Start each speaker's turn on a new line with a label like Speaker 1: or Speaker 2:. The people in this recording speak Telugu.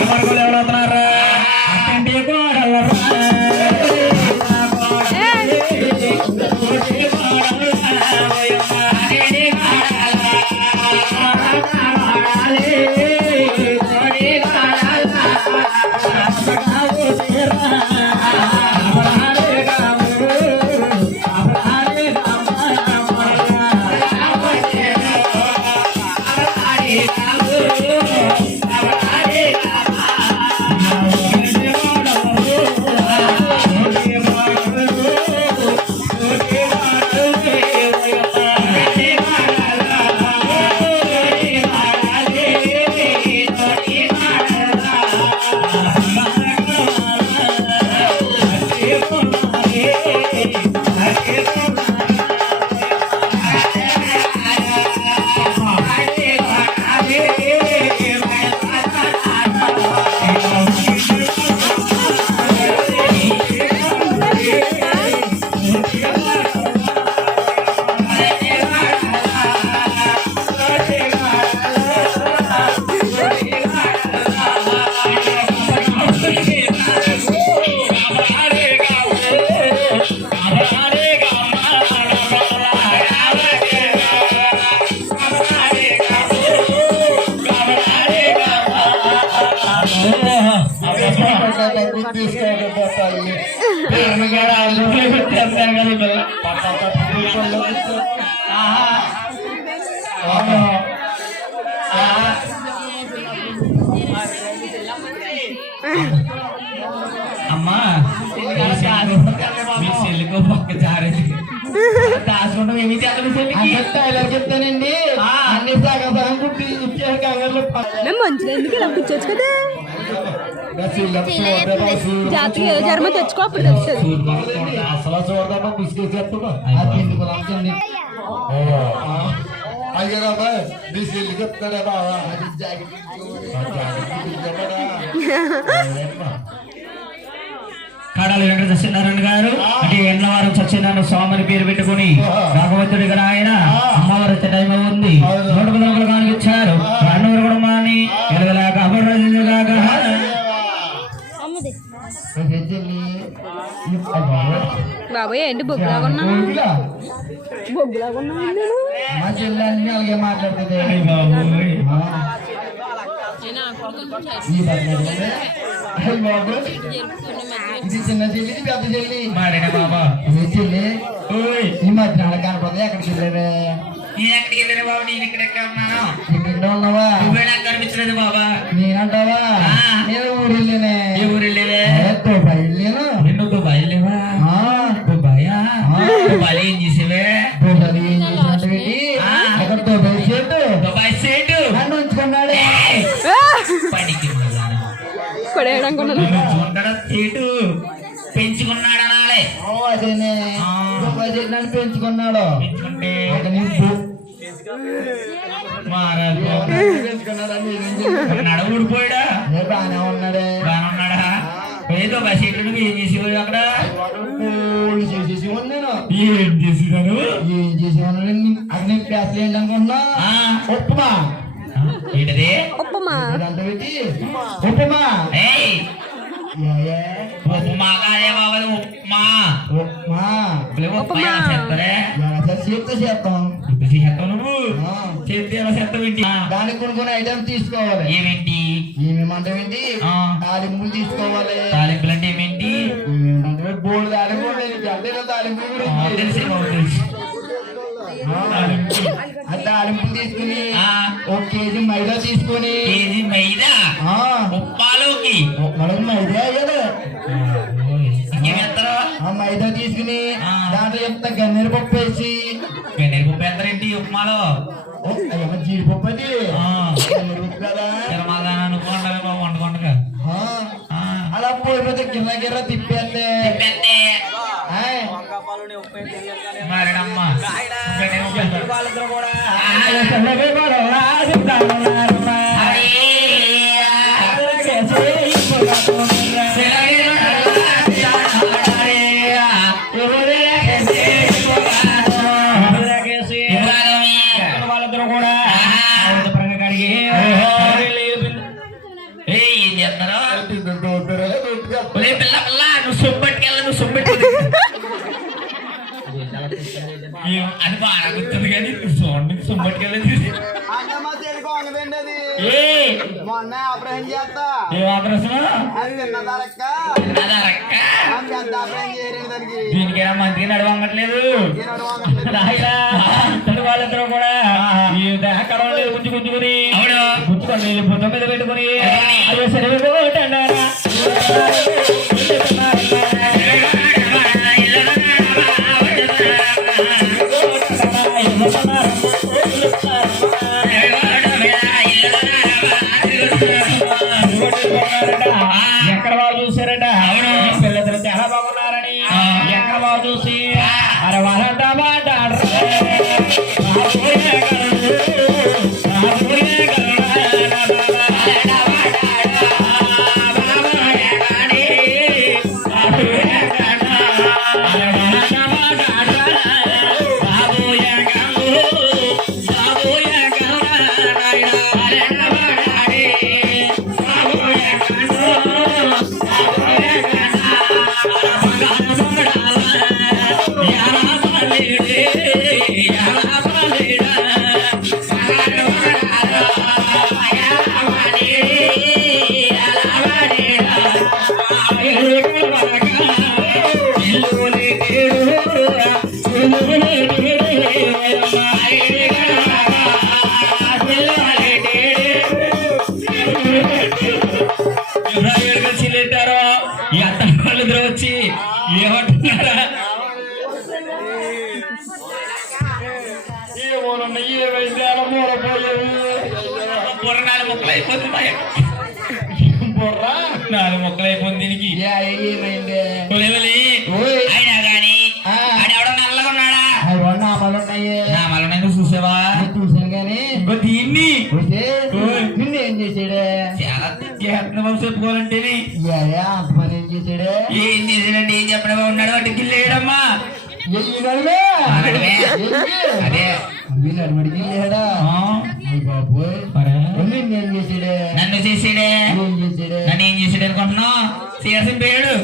Speaker 1: అమరకులు అమ్మా మీ చెల్లికో పక్క జారేది దాచుకుంటాం ఏమి
Speaker 2: చెప్తానండి. అన్ని సగం సగం కుట్టి ఇచ్చారు కంగారులో
Speaker 3: మేము మంచిది ఎందుకు ఇలా కూర్చోచ్చు కదా తెచ్చుకో అప్పుడు తెలుస్తుంది
Speaker 2: అయ్యా
Speaker 1: కడాలి వెంకట సత్యనారాయణ గారు అంటే ఎండ్లవారం సత్యనారాయణ స్వామిని పేరు పెట్టుకుని భగవంతుడి ఇక్కడ ఆయన అమ్మవారి టైం ఉంది నూట
Speaker 3: బాబాయ్ ఏంటి బొగ్గులాగా ఉన్నాను బొగ్గులాగా ఉన్నాను నేను
Speaker 2: మా చెల్లెల్ని అలాగే మాట్లాడుతుంది
Speaker 1: అయ్య బాబోయ్.
Speaker 2: ఈ బట్టలు అయ్య బాబోయ్. ఇది చిన్న చెల్లి ఇది పెద్ద చెల్లి
Speaker 1: మాడిన బాబా
Speaker 2: ఇది చెల్లి
Speaker 1: ఓయ్
Speaker 2: ఈ మధ్య కనపడదు ఎక్కడికి వెళ్ళారే
Speaker 1: నేను ఎక్కడికి వెళ్ళాను బాబు నేను ఇక్కడ ఎక్కడ ఉన్నాను
Speaker 2: ఇక్కడ ఉన్నావా
Speaker 1: నువ్వే నాకు కనిపించలేదు బాబా
Speaker 2: నేనంటావా
Speaker 1: ఆ.
Speaker 2: నేను ఊరు వెళ్ళానే
Speaker 1: ఏ ఊరు
Speaker 3: కొడేయడానికి ఉన్నాను
Speaker 1: నిన్ను ఉండడం సేటు పెంచుకున్నాడు అనాలే
Speaker 2: ఓ, అదేనే పెంచుకున్నాడు.
Speaker 1: పెంచుకుంటే.
Speaker 2: అక్కడ నీ బు-
Speaker 1: మారాలి బాబు.
Speaker 2: పెంచుకున్నాడని నేనేం చేయను.
Speaker 1: నడ ఊడిపోయాడా?
Speaker 2: ఏ బాగానే ఉన్నాడే.
Speaker 1: బాగున్నాడా ఏదో బస్ ఎక్కడ ఏం చేసేవాడు అక్కడ? ఏం చేసేదాను
Speaker 2: ఏం చేసి ఉన్నాడు అక్కడ నేను ప్యాస్లు ఏంటి అనుకున్నా
Speaker 1: ఆ.
Speaker 2: ఉప్మా
Speaker 1: ఏంటది?
Speaker 2: ఉప్మా.
Speaker 1: ఉప్మా. కాదే బాబు ఉప్మా.
Speaker 2: ఉప్మా.
Speaker 1: ఉప్మా.
Speaker 3: ఉప్మా.
Speaker 1: ఎలా చేస్తారే?
Speaker 2: ఎలా చేస్తే చెప్తే చేస్తాం.
Speaker 1: ఇప్పుడు చేస్తావు నువ్వు.
Speaker 2: ఆ.
Speaker 1: చేస్తే ఎలా చేస్తావు ఏంటి?
Speaker 2: దానికి కొన్ని కొన్ని ఐటమ్స్ తీసుకోవాలి.
Speaker 1: ఏమేంటి?
Speaker 2: ఏమేమంటావేంటి
Speaker 1: ఆ.
Speaker 2: తాలింపులు తీసుకోవాలి.
Speaker 1: తాలింపులు అంటే ఏమేంటి?
Speaker 2: బోల్డ్ తాలింపులు తాలింపుల
Speaker 1: తెలుసు.
Speaker 2: తాలింపులు తీసుకుని. ఒక కేజీ మైదా తీసుకొని.
Speaker 1: కేజీ మైదా?
Speaker 2: ఆ,
Speaker 1: ఉప్పాలోకి
Speaker 2: మనకు మైదా అయ్యాలి ఆ. మైదా తీసుకుని. దాంట్లో ఎంత గన్నేరు పప్పు వేసి.
Speaker 1: గన్నేరు పప్పు ఎత్తరేంటి ఉప్మాలో?
Speaker 2: జీడిపప్పు అది. గన్నేరు పప్పు కదా. అలా పోయిపోతే గిర్ర గిర్ర తిప్పేస్తే దొబ్బెరా, దొబ్బెరా.
Speaker 1: ఒరే పిల్ల పిల్ల నువ్వు సొబ్బట్టుకెళ్ళ నువ్వు సొబ్బట్టు అది బాగా గుర్తుంది కానీ చూడండి సొబ్బట్టుకెళ్ళదు ఏ
Speaker 2: మొన్న ఆపరేషన్ చేస్తా
Speaker 1: ఏ ఆపరేషన్
Speaker 2: అది తిన్నదారక్క ఆపరేషన్ చేయలేదు దానికి
Speaker 1: దీనికైనా మంచిగా నడవంగట్లేదు ఇద్దరు వాళ్ళిద్దరూ కూడా ఈ దేహకరం లేదు గుంజు గుంజుకుని గుంజుకొని బుద్ధ మీద పెట్టుకుని అదే సరే అవును? పిల్లలు చాలా బాగున్నారని? ఎక్కడ వాళ్ళు చూసి? చిల్లెట్టారో ఈ అత్త వాళ్ళిద్దరు వచ్చి ఏమంటున్నారా ఏమోనన్నా ఏమైంది అలా మూలపోయేది బుర్ర నాలుగు ముక్కలు అయిపోతున్నాయి. బుర్ర నాలుగు మొక్కలు అయిపోయింది దీనికి. అయినా గాని నల్లగా ఉన్నాడా?
Speaker 2: ఆమలు ఉన్నాయి
Speaker 1: నా మళ్ళీ నేను చూసావా
Speaker 2: చూశాను కానీ
Speaker 1: ఇంకో దీన్ని.
Speaker 2: నిన్ను ఏం చేసాడే
Speaker 1: చాలా చేస్తున్నాం చెప్పుకోవాలంటేనే.
Speaker 2: ఏ అంత పని ఏం చేసాడే
Speaker 1: ఏం చేసాడంటే ఏం చెప్పడం ఉన్నాడు? అదే.
Speaker 2: నడుమడికి లేడా?
Speaker 1: మరే?
Speaker 2: నిన్ను చేసాడే
Speaker 1: నన్ను చేసాడే
Speaker 2: ఏం చేసాడే
Speaker 1: నన్ను ఏం చేసాడు అనుకుంటున్నావు? చేసిన పేరు?